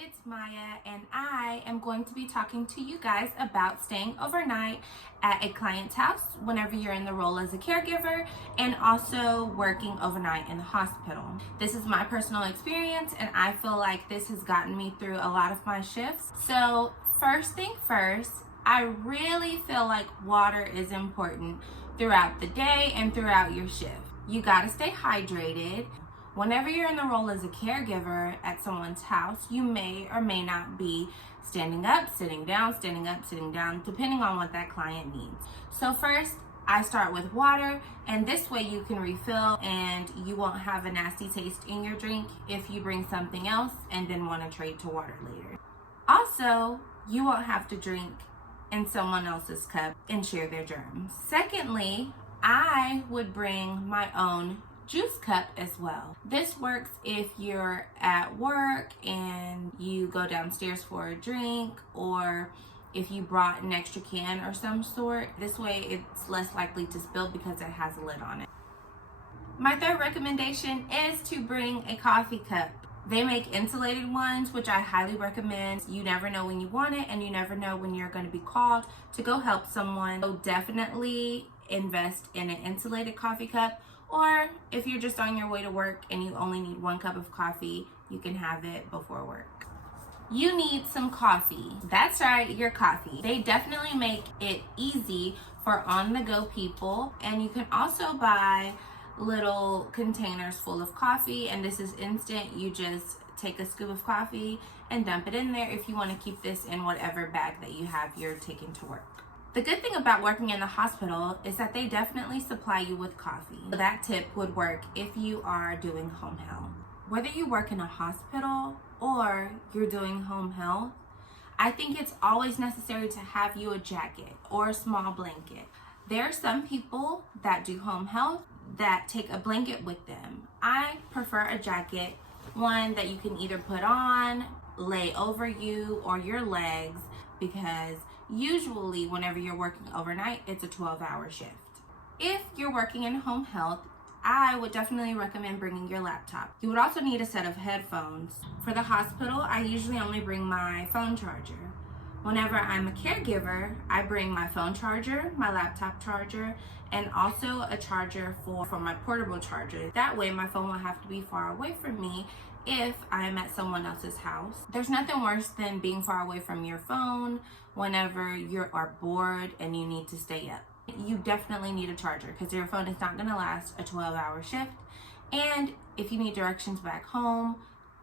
it's Maya, and I am going to be talking to you guys about staying overnight at a client's house whenever you're in the role as a caregiver and also working overnight in the hospital. This is my personal experience, and I feel like this has gotten me through a lot of my shifts. So first thing first, I really feel like water is important throughout the day and throughout your shift. You gotta stay hydrated. Whenever you're in the role as a caregiver at someone's house, you may or may not be standing up, sitting down, standing up, sitting down, depending on what that client needs. So first, I start with water, and this way you can refill and you won't have a nasty taste in your drink if you bring something else and then want to trade to water later. Also, you won't have to drink in someone else's cup and share their germs. Secondly, I would bring my own juice cup as well. This works if you're at work and you go downstairs for a drink, or if you brought an extra can or some sort. This way it's less likely to spill because it has a lid on it. My third recommendation is to bring a coffee cup. They make insulated ones, which I highly recommend. You never know when you want it, and you never know when you're going to be called to go help someone. So definitely invest in an insulated coffee cup. Or if you're just on your way to work and you only need 1 cup of coffee, you can have it before work. You need some coffee. That's right, your coffee. They definitely make it easy for on-the-go people. And you can also buy little containers full of coffee, and this is instant. You just take a scoop of coffee and dump it in there if you want to keep this in whatever bag that you have you're taking to work. The good thing about working in the hospital is that they definitely supply you with coffee. That tip would work if you are doing home health. Whether you work in a hospital or you're doing home health, I think it's always necessary to have you a jacket or a small blanket. There are some people that do home health that take a blanket with them. I prefer a jacket, one that you can either put on, lay over you or your legs, because usually whenever you're working overnight, it's a 12-hour shift. If you're working in home health, I would definitely recommend bringing your laptop. You would also need a set of headphones. For the hospital, I usually only bring my phone charger. Whenever I'm a caregiver, I bring my phone charger, my laptop charger, and also a charger for my portable charger. That way my phone will have to be far away from me if I'm at someone else's house. There's nothing worse than being far away from your phone whenever you are bored and you need to stay up. You definitely need a charger because your phone is not going to last a 12-hour shift. And if you need directions back home,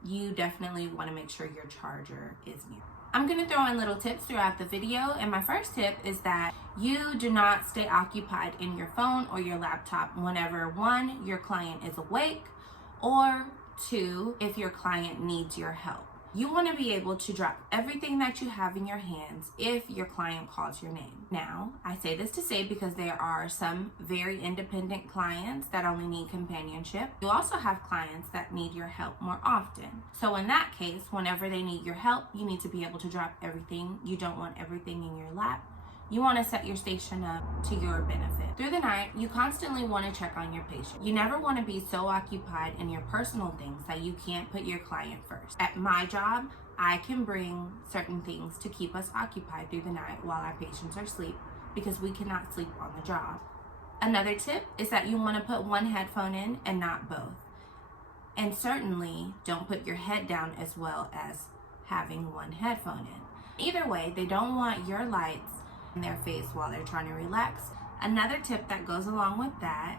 you definitely want to make sure your charger is near. I'm going to throw in little tips throughout the video, and my first tip is that you do not stay occupied in your phone or your laptop whenever 1, your client is awake, or 2, if your client needs your help. You want to be able to drop everything that you have in your hands if your client calls your name. Now, I say this to say because there are some very independent clients that only need companionship. You also have clients that need your help more often. So in that case, whenever they need your help, you need to be able to drop everything. You don't want everything in your lap. You want to set your station up to your benefit. Through the night, you constantly want to check on your patient. You never want to be so occupied in your personal things that you can't put your client first. At my job, I can bring certain things to keep us occupied through the night while our patients are asleep, because we cannot sleep on the job. Another tip is that you want to put 1 headphone in and not both. And certainly don't put your head down as well as having 1 headphone in. Either way, they don't want your lights in their face while they're trying to relax. Another tip that goes along with that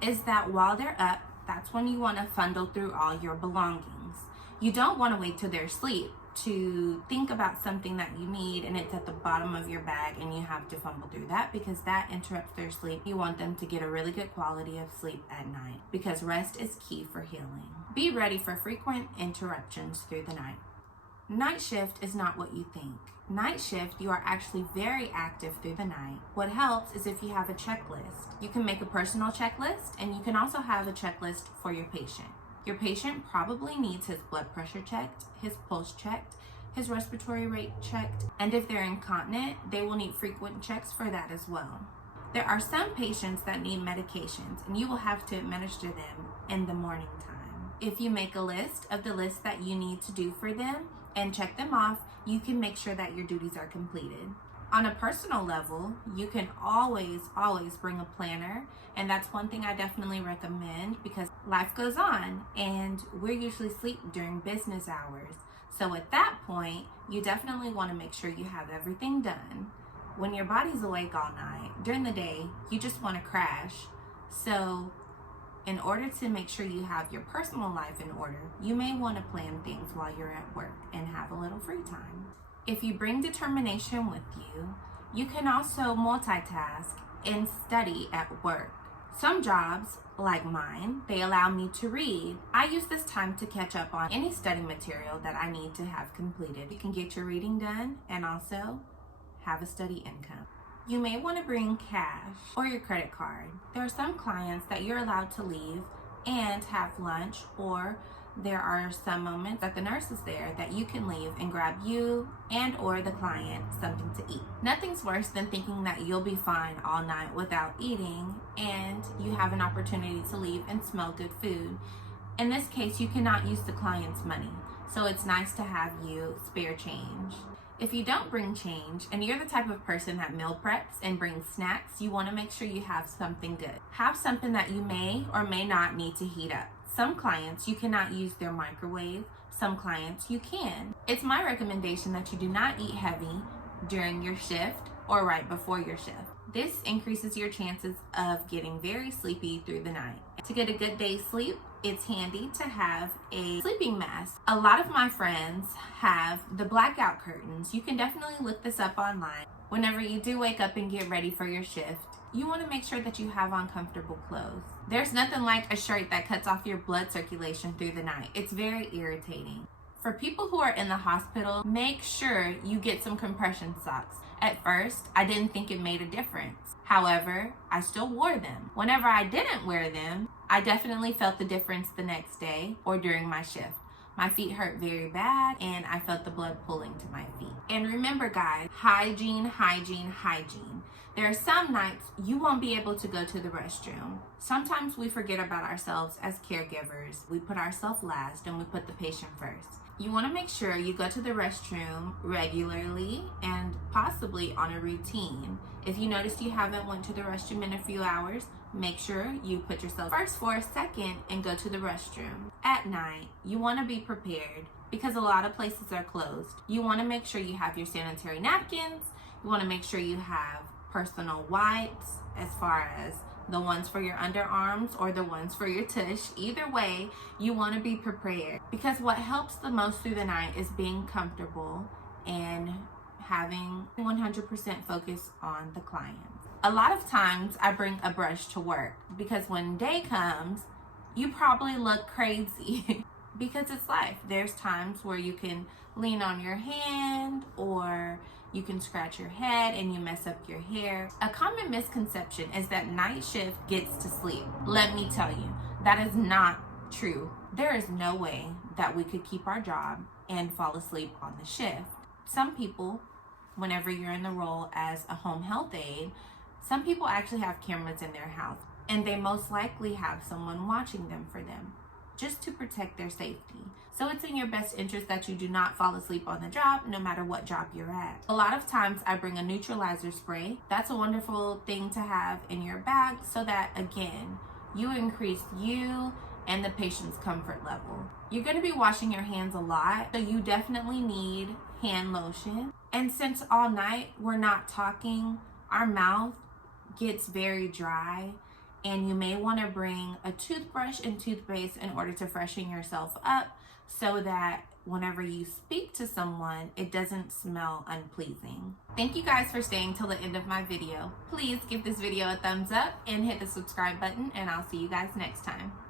is that while they're up, that's when you want to fumble through all your belongings. You don't want to wait till they're asleep to think about something that you need and it's at the bottom of your bag and you have to fumble through that, because that interrupts their sleep. You want them to get a really good quality of sleep at night, because rest is key for healing. Be ready for frequent interruptions through the night. Night shift is not what you think. Night shift, you are actually very active through the night. What helps is if you have a checklist. You can make a personal checklist, and you can also have a checklist for your patient. Your patient probably needs his blood pressure checked, his pulse checked, his respiratory rate checked, and if they're incontinent, they will need frequent checks for that as well. There are some patients that need medications, and you will have to administer them in the morning time. If you make a list of the lists that you need to do for them and check them off, you can make sure that your duties are completed. On a personal level, you can always bring a planner, and that's one thing I definitely recommend because life goes on and we're usually asleep during business hours. So at that point, you definitely want to make sure you have everything done. When your body's awake all night, during the day, you just want to crash. So in order to make sure you have your personal life in order, you may want to plan things while you're at work and have a little free time. If you bring determination with you, you can also multitask and study at work. Some jobs, like mine, they allow me to read. I use this time to catch up on any study material that I need to have completed. You can get your reading done and also have a study income. You may want to bring cash or your credit card. There are some clients that you're allowed to leave and have lunch, or there are some moments that the nurse is there that you can leave and grab you and or the client something to eat. Nothing's worse than thinking that you'll be fine all night without eating and you have an opportunity to leave and smell good food. In this case, you cannot use the client's money, so it's nice to have you spare change. If you don't bring change and you're the type of person that meal preps and brings snacks, you want to make sure you have something good. Have something that you may or may not need to heat up. Some clients, you cannot use their microwave. Some clients, you can. It's my recommendation that you do not eat heavy during your shift or right before your shift. This increases your chances of getting very sleepy through the night. To get a good day's sleep, it's handy to have a sleeping mask. A lot of my friends have the blackout curtains. You can definitely look this up online. Whenever you do wake up and get ready for your shift, you want to make sure that you have on comfortable clothes. There's nothing like a shirt that cuts off your blood circulation through the night. It's very irritating. For people who are in the hospital, make sure you get some compression socks. At first, I didn't think it made a difference. However, I still wore them. Whenever I didn't wear them, I definitely felt the difference the next day or during my shift. My feet hurt very bad and I felt the blood pulling to my feet. And remember guys, hygiene, hygiene, hygiene. There are some nights you won't be able to go to the restroom. Sometimes we forget about ourselves as caregivers. We put ourselves last and we put the patient first. You want to make sure you go to the restroom regularly and possibly on a routine. If you notice you haven't went to the restroom in a few hours, make sure you put yourself first for a second and go to the restroom. At night, you want to be prepared because a lot of places are closed. You want to make sure you have your sanitary napkins. You want to make sure you have personal wipes, as far as the ones for your underarms or the ones for your tush. Either way, you want to be prepared because what helps the most through the night is being comfortable and having 100% focus on the client. A lot of times I bring a brush to work because when day comes, you probably look crazy because it's life. There's times where you can lean on your hand or you can scratch your head and you mess up your hair. A common misconception is that night shift gets to sleep. Let me tell you, that is not true. There is no way that we could keep our job and fall asleep on the shift. Some people, whenever you're in the role as a home health aide, some people actually have cameras in their house and they most likely have someone watching them for them just to protect their safety. So it's in your best interest that you do not fall asleep on the job, no matter what job you're at. A lot of times I bring a neutralizer spray. That's a wonderful thing to have in your bag so that, again, you increase you and the patient's comfort level. You're going to be washing your hands a lot, so you definitely need hand lotion. And since all night we're not talking, our mouth gets very dry, and you may want to bring a toothbrush and toothpaste in order to freshen yourself up so that whenever you speak to someone, it doesn't smell unpleasing. Thank you guys for staying till the end of my video. Please give this video a thumbs up and hit the subscribe button, and I'll see you guys next time.